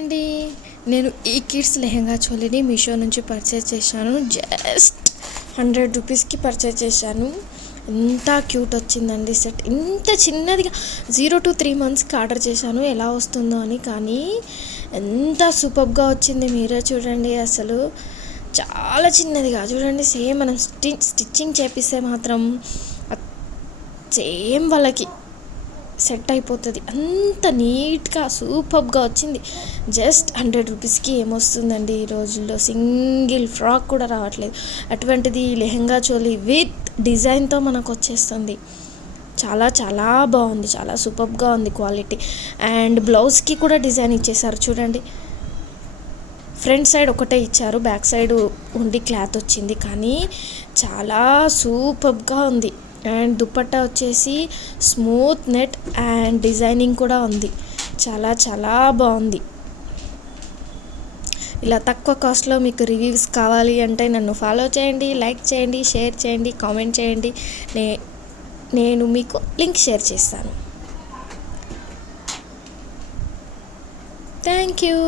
అండి. నేను ఈ కిడ్స్ లెహెంగా చోలీని మీషో నుంచి పర్చేస్ చేశాను. జస్ట్ 100 రూపీస్కి పర్చేస్ చేశాను. ఎంత క్యూట్ వచ్చిందండి సెట్. ఇంత చిన్నదిగా 0 to 3 మంత్స్కి ఆర్డర్ చేశాను ఎలా వస్తుందో అని, కానీ ఎంత సూపర్గా వచ్చింది. మీరే చూడండి, అసలు చాలా చిన్నదిగా చూడండి. సేమ్ మనం స్టిచ్చింగ్ చేపిస్తే మాత్రం సేమ్ వాళ్ళకి సెట్ అయిపోతుంది. అంత నీట్గా సూపర్గా వచ్చింది. జస్ట్ 100 రూపీస్కి ఏమొస్తుందండి ఈ రోజుల్లో. సింగిల్ ఫ్రాక్ కూడా రావట్లేదు. అటువంటిది లెహెంగా చోలీ విత్ డిజైన్తో మనకు వచ్చేస్తుంది. చాలా చాలా బాగుంది, చాలా సూపర్గా ఉంది క్వాలిటీ. అండ్ బ్లౌజ్కి కూడా డిజైన్ ఇచ్చేసారు చూడండి. ఫ్రంట్ సైడ్ ఒకటే ఇచ్చారు, బ్యాక్ సైడ్ ఉండి క్లాత్ వచ్చింది, కానీ చాలా సూపర్గా ఉంది. అండ్ దుపట్టా వచ్చేసి స్మూత్ నెట్ అండ్ డిజైనింగ్ కూడా ఉంది. చాలా చాలా బాగుంది. ఇలా తక్కువ కాస్ట్లో మీకు రివ్యూస్ కావాలి అంటే నన్ను ఫాలో చేయండి, లైక్ చేయండి, షేర్ చేయండి, కామెంట్ చేయండి. నేను మీకు లింక్ షేర్ చేస్తాను. Thank you.